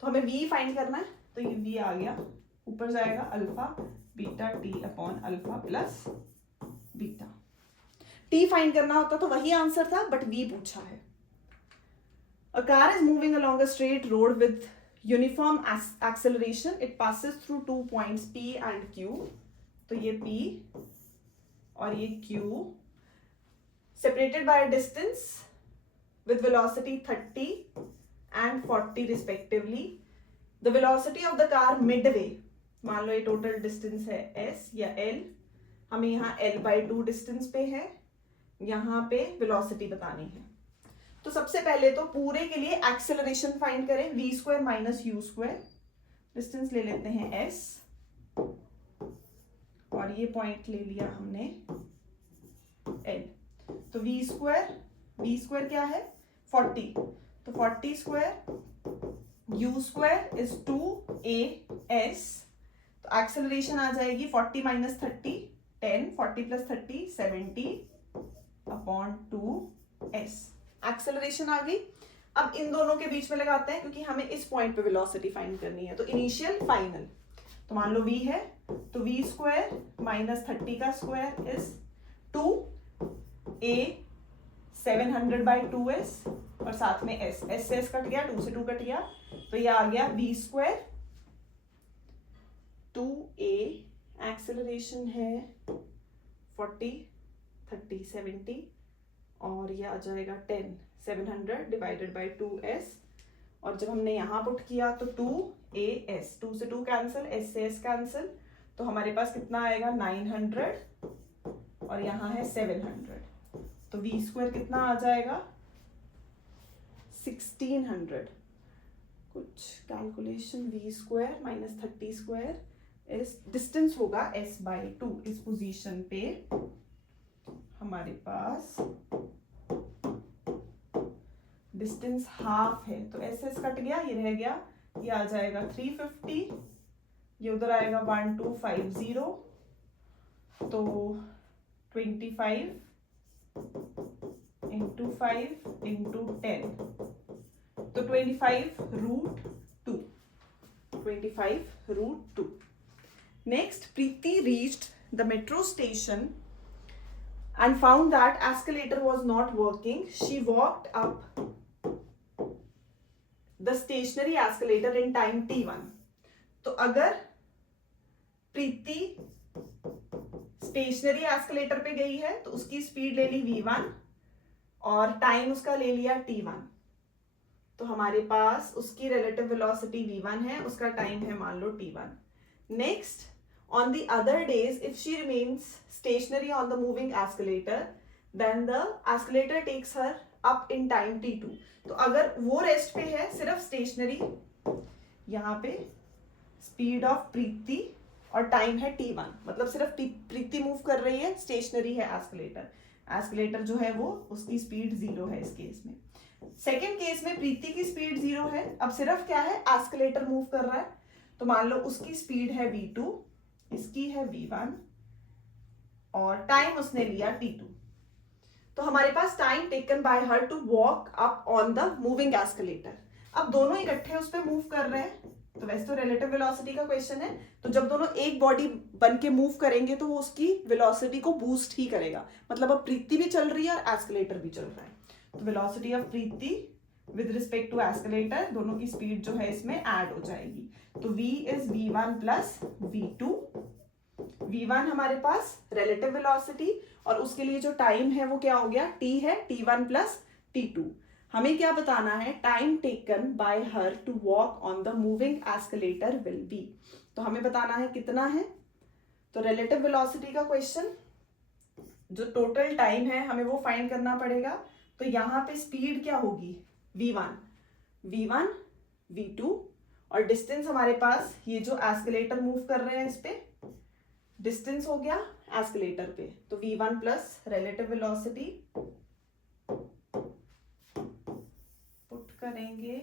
तो हमें v फाइंड करना है। तो ये v आ गया, ऊपर जाएगा alpha beta t upon alpha plus beta. t find करना होता तो वही आंसर था, बट v पूछा है। A car is moving along a straight road with uniform acceleration. It passes through 2 points P and Q. तो ये P और ये Q, separated by a distance with velocity 30 and 40 respectively. The velocity of the car midway, मान लो ये total distance है S या L, हमें यहाँ L/2 distance पे है, यहाँ पे velocity बतानी है। तो सबसे पहले तो पूरे के लिए एक्सेलरेशन फाइंड करें, v square minus u square, distance ले लेते हैं s, और ये पॉइंट ले लिया हमने l। तो v स्क्वायर क्या है 40, तो 40 square u square is 2as, तो एक्सेलरेशन आ जाएगी 40 minus 30 10, 40 plus 30 70 upon 2s। Acceleration आ गई। अब इन दोनों के बीच में लगाते हैं क्योंकि हमें इस पॉइंट पे वेलोसिटी फाइंड करनी है। तो इनिशियल फाइनल, तो मान लो v है, तो v स्क्वायर माइनस 30 का square is 2a 700 by 2s, और साथ में s से s कट गया, 2 से 2 कट गया, तो ये आ गया v स्क्वायर 2a, एक्सेलरेशन है 40 30 70, और ये आ जाएगा 10 700 डिवाइडेड बाई 2s, और जब हमने यहाँ पुट किया तो 2as, 2 से 2 कैंसिल, s से s कैंसिल, तो हमारे पास कितना आएगा 900, और यहाँ है 700, तो v स्क्वायर कितना आ जाएगा 1600। कुछ calculation, v square minus 30 square इस डिस्टेंस होगा s बाई 2। इस पोजीशन पे हमारे पास डिस्टेंस हाफ है, तो एस एस कट गया, ये रह गया, ये आ जाएगा 350, ये उधर आएगा 1250, तो 25 इंटू 5 इंटू 10, तो 25√2। Next, Preeti reached the metro station and found that escalator was not working. She walked up the stationary escalator in time t1. तो अगर प्रीति स्टेशनरी एस्केलेटर पे गई है तो उसकी स्पीड ले ली v1 और टाइम उसका ले लिया t1, तो हमारे पास उसकी रिलेटिव वेलोसिटी v1 है, उसका टाइम है मान लो t1. Next, on the other days if she remains stationary on the moving escalator then the escalator takes her up in time t2. तो अगर वो रेस्ट पे है सिर्फ स्टेशनरी, यहाँ पे स्पीड ऑफ प्रीति और टाइम है t1, मतलब सिर्फ प्रीति मूव कर रही है, स्टेशनरी है एस्केलेटर जो है वो उसकी स्पीड 0 है इस केस में. सेकेंड केस में प्रीति की स्पीड 0 है, अब सिर्फ क्या है एस्केलेटर मूव कर रहा है, तो मान लो उसकी स्पीड है v2, इसकी है v1 और टाइम उसने लिया t2. तो हमारे पास time taken by her to walk up on the moving escalator. अब दोनों इकट्ठे उस पर मूव कर रहे हैं, तो वैसे तो रिलेटिव वेलोसिटी का क्वेश्चन है, तो जब दोनों एक बॉडी बन के मूव करेंगे तो वो उसकी वेलोसिटी को बूस्ट ही करेगा, मतलब अब प्रीति भी चल रही है और एस्केलेटर भी चल रहा है, तो velocity of Preeti with respect to escalator दोनों की स्पीड जो है इसमें ऐड हो जाएगी. तो v is v1 plus v2. v1 हमारे पास रिलेटिव वेलोसिटी और उसके लिए जो टाइम है वो क्या हो गया t है, t1 प्लस t2. हमें क्या बताना है, time taken by her to walk on the moving escalator will be. तो हमें बताना है कितना है, तो रिलेटिव वेलोसिटी का क्वेश्चन, जो टोटल टाइम है हमें वो फाइंड करना पड़ेगा. तो यहाँ पे स्पीड क्या होगी v1 v2 और डिस्टेंस हमारे पास ये जो एस्केलेटर मूव कर रहे हैं इस पे डिस्टेंस हो गया एस्केलेटर पे, तो v1 plus relative velocity put करेंगे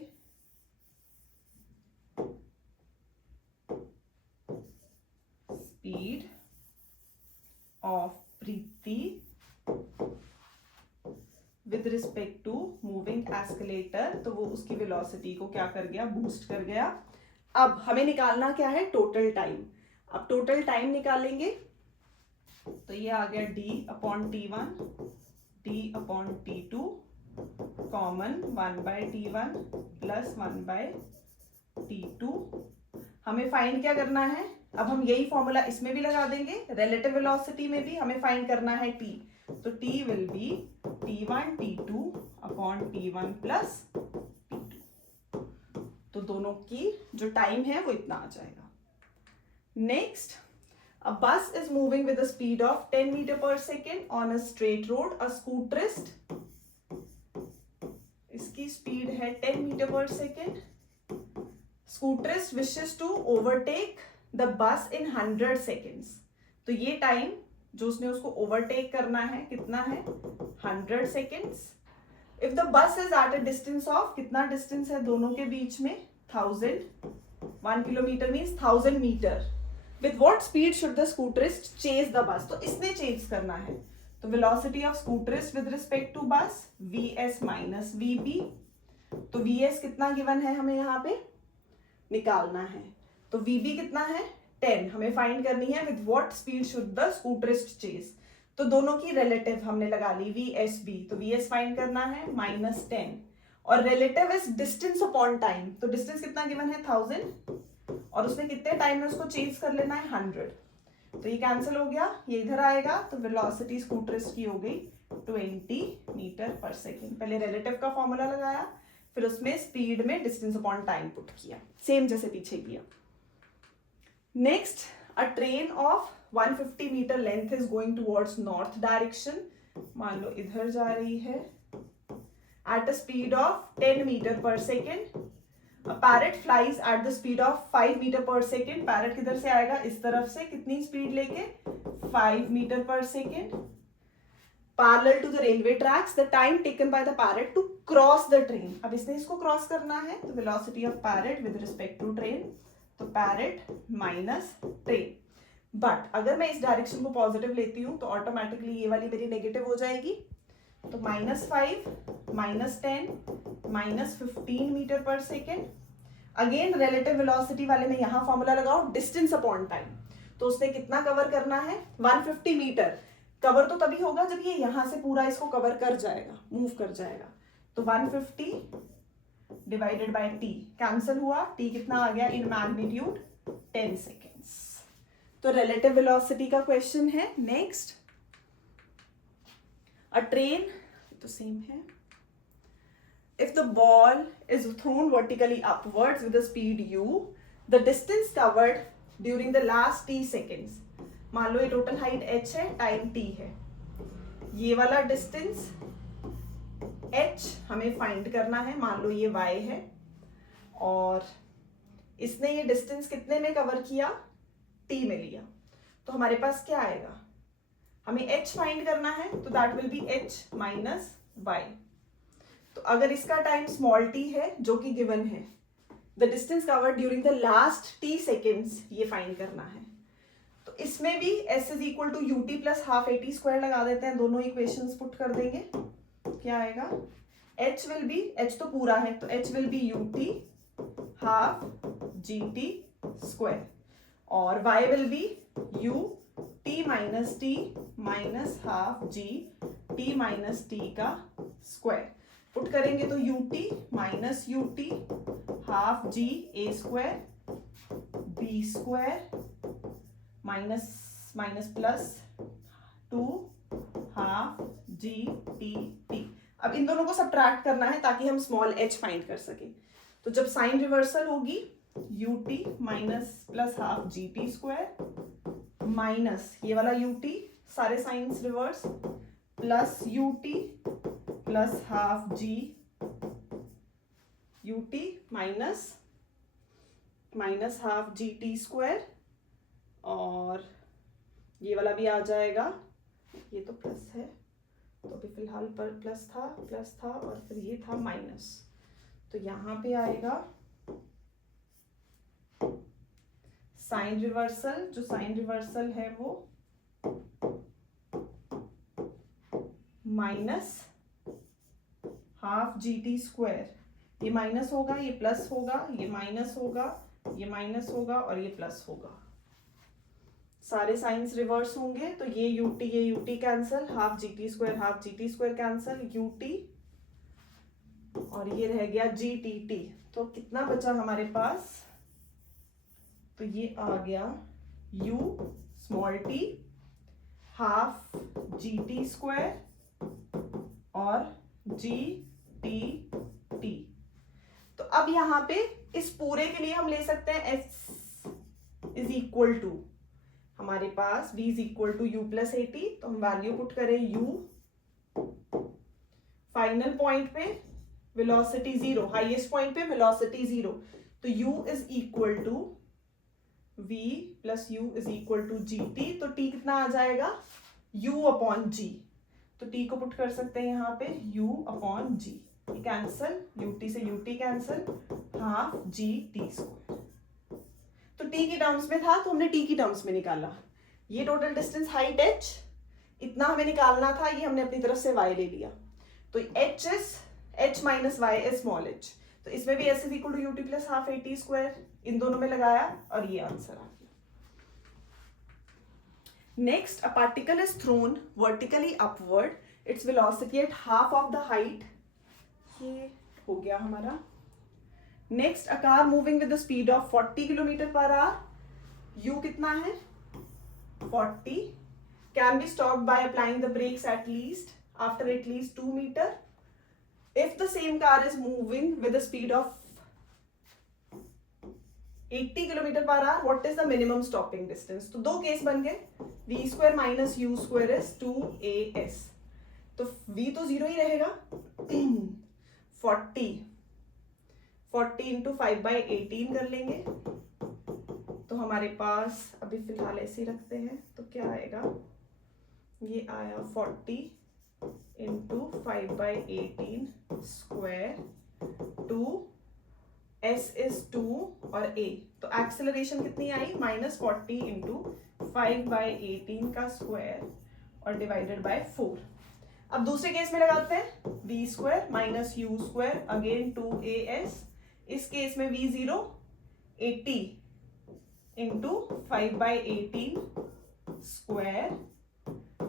speed of Preeti with respect to moving escalator, तो वो उसकी वेलोसिटी को क्या कर गया, बूस्ट कर गया. अब हमें निकालना क्या है, टोटल टाइम. अब टोटल टाइम निकालेंगे तो ये आ गया d upon t1 d upon t2 common 1 by t1 plus 1 by t2. हमें फाइंड क्या करना है, अब हम यही फॉर्मूला इसमें भी लगा देंगे, रिलेटिव वेलोसिटी में भी हमें फाइंड करना है t, तो t will be t1 t2 upon t1 plus t2. तो दोनों की जो टाइम है वो इतना आ जाएगा. Next, a bus is moving with a speed of 10 meter per second on a straight road. A scooterist की स्पीड है 10 metre per second. Scooterist wishes to overtake the bus in 100 seconds. तो ये time जो उसने उसको overtake करना है कितना है 100 seconds. If the bus is at a distance of, कितना डिस्टेंस है दोनों के बीच में 1000. 1 kilometre means 1000 metre. With what speed should the scooterist chase the bus. तो इसने चेज करना है. तो velocity of scooterist with respect to bus vs minus vb. तो vs कितना गिवन है हमें यहाँ पे निकालना है. तो vb कितना है 10 हमें फाइंड करनी है. With what speed should the scooterist chase. तो दोनों की रिलेटिव हमने लगा ली vsb. तो vs फाइंड करना है -10 और relative is distance upon time. तो डिस्टेंस कितना गिवन है 1000 और उसने कितने टाइम में उसको चेज कर लेना है 100. तो ये कैंसिल हो गया, ये इधर आएगा. तो वेलोसिटी स्कूटरिस्ट की हो गई 20 मीटर पर सेकेंड. पहले रिलेटिव का फॉर्मूला लगाया, फिर उसमें स्पीड में डिस्टेंस अपॉन टाइम पुट किया, सेम जैसे पीछे किया. Next, a train of 150 metre length is going towards north direction. मान लो इधर जा रही है at a speed of 10 metre per second. A parrot flies at the speed of 5 metre per second. Parrot किधर से आएगा इस तरफ से, कितनी स्पीड लेके 5 metre per second. Parallel to the railway tracks, the time taken by the parrot to cross the train. अब इसने इसको क्रॉस करना है. तो velocity of parrot with respect to train, तो parrot माइनस ट्रेन. बट अगर मैं इस डायरेक्शन को पॉजिटिव लेती हूँ तो ऑटोमेटिकली ये वाली मेरी नेगेटिव हो जाएगी. तो -5 -10 -15 metre per second. Again relative velocity वाले में यहां फॉर्मूला लगाओ डिस्टेंस अपॉन टाइम. तो उसने कितना कवर करना है 150 मीटर. कवर तो तभी होगा जब ये यहां से पूरा इसको कवर कर जाएगा, मूव कर जाएगा. तो 150 डिवाइडेड बाय t कैंसिल हुआ. t कितना आ गया इन मैग्नीट्यूड 10 सेकेंड्स. तो रिलेटिव वेलोसिटी का क्वेश्चन है. नेक्स्ट, अ ट्रेन, तो सेम है. If the ball is thrown vertically upwards with the speed u, the distance covered during the last t seconds. मान लो ये टोटल हाइट h है, time t है. ये वाला डिस्टेंस h हमें फाइंड करना है. मान लो ये y है और इसने ये डिस्टेंस कितने में कवर किया t में लिया. तो हमारे पास क्या आएगा, हमें h फाइंड करना है. तो that will be h minus y. तो अगर इसका टाइम स्मॉल t है जो कि गिवन है, the distance covered during the last t seconds ये फाइंड करना है. तो इसमें भी s is equal to ut plus half at square लगा देते हैं. दोनों इक्वेशंस पुट कर देंगे. क्या आएगा, h विल बी, h तो पूरा है तो h will be ut half gt square और y will be ut minus t minus half gt minus t का स्क्वायर. पुट करेंगे तो ut minus ut half g a square b square minus minus plus 2 half g t t. अब इन दोनों को subtract करना है ताकि हम स्मॉल h फाइंड कर सके. तो जब साइन रिवर्सल होगी ut माइनस plus half g t square minus ये वाला ut, सारे signs reverse, plus ut plus half g ut minus minus half g t square और ये वाला भी आ जाएगा. ये तो प्लस है तो अभी फिलहाल पर प्लस था और फिर ये था माइनस. तो यहाँ पे आएगा साइन रिवर्सल. जो साइन रिवर्सल है वो minus half g t square. ये माइनस होगा, ये प्लस होगा, ये माइनस होगा, ये माइनस होगा और ये प्लस होगा. सारे साइंस रिवर्स होंगे तो ये ut cancel, half g t square cancel, ut और ये रह गया जी टी टी. तो कितना बचा हमारे पास, तो ये आ गया u small t half g t square और जी टी टी. तो अब यहाँ पे इस पूरे के लिए हम ले सकते हैं s इज इक्वल टू, हमारे पास v is equal to u plus a t. तो हम वैल्यू पुट करें u फाइनल पॉइंट पे, वेलोसिटी जीरो, हाईएस्ट पॉइंट पे वेलोसिटी जीरो, तो u is equal to v plus u is equal to g t. तो t कितना आ जाएगा, u अपॉन g, तो t को पुट कर सकते हैं यहाँ पे u upon g, cancel, ut से ut cancel, half g t square. तो t की टर्म्स में था तो हमने t की टर्म्स में निकाला। ये टोटल डिस्टेंस हाइट h इतना हमें निकालना था, ये हमने अपनी तरफ से y ले लिया, तो h is h minus y is small h, तो इसमें भी s is equal to ut plus half at square, इन दोनों में लगाया और ये आंसर आ गया। Next, a particle is thrown vertically upward, its velocity at half of the height, ये हो गया हमारा। Next, a car moving with the speed of 40 kilometre per hour, u कितना है 40, can be stopped by applying the brakes after at least 2 meter. If the same car is moving with a speed of 80 kilometre per our, what is the minimum stopping distance? तो दो case बन गए, v square minus u square is 2as, तो v तो zero ही रहेगा, 40 into 5/18 कर लेंगे, तो हमारे पास अभी फिलहाल ऐसे ही रखते हैं, तो क्या आएगा, ये आया 40 इंटू 5/18 स्क्वायर, 2 s इज 2 और a, तो एक्सेलरेशन कितनी आई, -40 इंटू 5/18 का स्क्वायर और डिवाइडेड बाय 4। अब दूसरे केस में लगाते हैं, v square minus u square again 2as, इस केस में v जीरो 80 इंटू 5/18 स्क्वायर